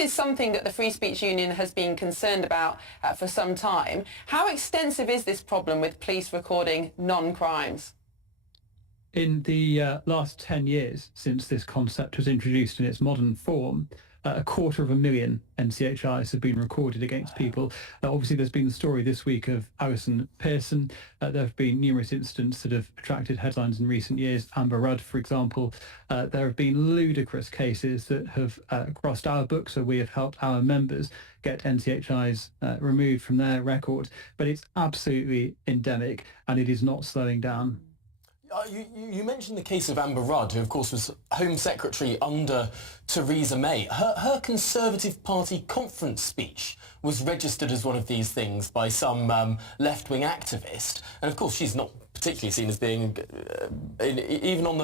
is something that the Free Speech Union has been concerned about for some time. How extensive is this problem with police recording non-crimes? In the last 10 years since this concept was introduced in its modern form, 250,000 NCHIs have been recorded against people. Obviously, there's been the story this week of Allison Pearson. There have been numerous incidents that have attracted headlines in recent years. Amber Rudd, for example. There have been ludicrous cases that have crossed our books, so we have helped our members get NCHIs removed from their record. But it's absolutely endemic, and it is not slowing down. You mentioned the case of Amber Rudd, who of course was Home Secretary under Theresa May. Her Conservative Party conference speech was registered as one of these things by some left-wing activist, and of course she's not particularly seen as being even on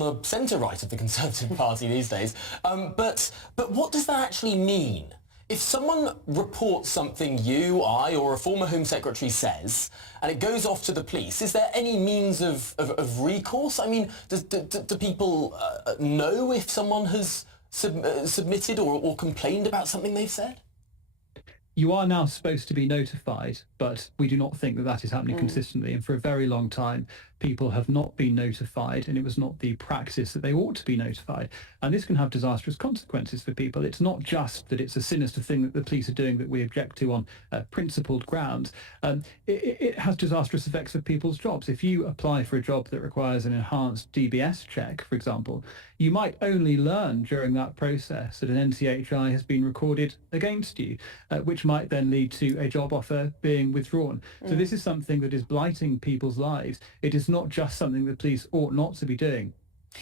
the centre-right of the Conservative Party these days. But what does that actually mean? If someone reports something you, I, or a former Home Secretary says, and it goes off to the police, is there any means of recourse? I mean, do people know if someone has submitted or complained about something they've said? You are now supposed to be notified, but we do not think that that is happening consistently. And for a very long time, people have not been notified, and it was not the practice that they ought to be notified. And this can have disastrous consequences for people. It's not just that it's a sinister thing that the police are doing that we object to on principled grounds. It has disastrous effects for people's jobs. If you apply for a job that requires an enhanced DBS check, for example, you might only learn during that process that an NCHI has been recorded against you, which might then lead to a job offer being withdrawn. So this is something that is blighting people's lives. It is not just something the police ought not to be doing.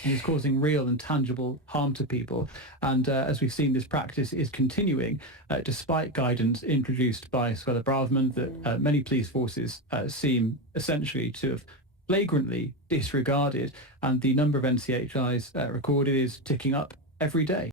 It is causing real and tangible harm to people. And as we've seen, this practice is continuing despite guidance introduced by Suella Braverman that many police forces seem essentially to have flagrantly disregarded, and the number of NCHIs recorded is ticking up every day.